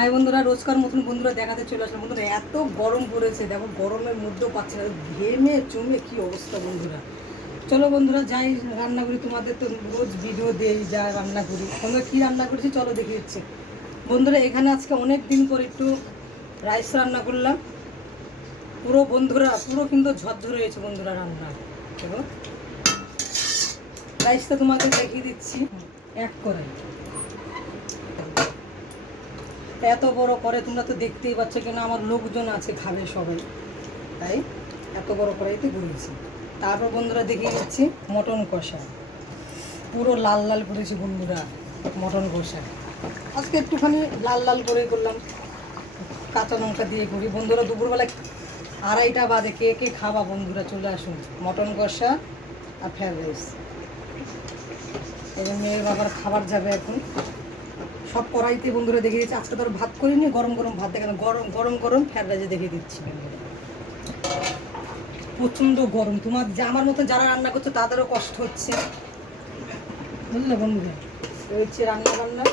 High বন্ধুরা, রোজকার মতন বন্ধুরা দেখাতে চলে আসলাম। বন্ধুরা এত গরম পড়েছে, দেখো গরমের মধ্যেও পাচ্ছে না, ঘেমে চুমে কি অবস্থা বন্ধুরা। চলো বন্ধুরা যাই রান্না করি, তোমাদের তো রোজ ভিডিও দেই যা রান্না করি। বন্ধুরা কী রান্না করেছি চলো দেখে দিচ্ছি। বন্ধুরা এখানে আজকে অনেক দিন পর একটু রাইস রান্না করলাম। পুরো বন্ধুরা পুরো কিন্তু ঝরঝরে হয়েছে বন্ধুরা রান্না। দেখো রাইসটা তোমাদের দেখিয়ে দিচ্ছি। এক করে এত বড় করে, তোমরা তো দেখতেই পাচ্ছ, কেন আমার লোকজন আছে খাবে সবাই, তাই এত বড় কড়াইতে করেছি। তারপর বন্ধুরা দেখিয়ে দিচ্ছি মটন কষা, পুরো লাল লাল করেছি বন্ধুরা মটন কষা। আজকে একটুখানি লাল লাল করে করলাম, কাঁচা লঙ্কা দিয়ে করি। বন্ধুরা দুপুরবেলা 2:30 বাজে, কে কে খাবা বন্ধুরা চলে আসুন। মটন কষা আর ফ্রাইড রাইস, এবং মেয়ের বাবার খাবার যাবে এখন। সব কড়াইতে বন্ধুরা দেখিয়ে দিচ্ছি। আজকে ধরো ভাত করিনি, গরম গরম ভাত দেখেন, গরম গরম গরম ফ্রাইড রাইসে দেখিয়ে দিচ্ছি বন্ধুরা। প্রচণ্ড গরম, তোমার যে আমার মতো যারা রান্না করছে তাদেরও কষ্ট হচ্ছে, বুঝলে বন্ধুরা। এই হচ্ছে রান্না বান্না।